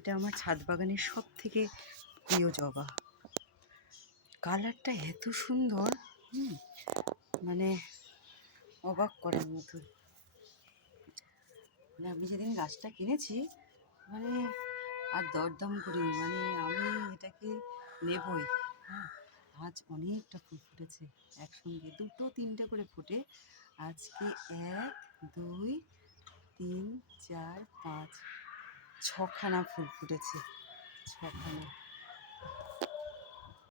এটা আমার ছাদ বাগানের সব থেকে প্রিয় জবা। কালারটা এত সুন্দর, মানে অবাক করার মতো। মানে আমি যেদিন গাছটা কিনেছি, মানে আর দরদাম করিনি, মানে আমি এটাকে নেবই। হ্যাঁ, আজ অনেকটা ফুল ফুটেছে একসঙ্গে, 2-3টে করে ফুটে। আজকে 1, 2, 3, 4, 5, 6খানা ফুল ফুটেছে, 6খানা।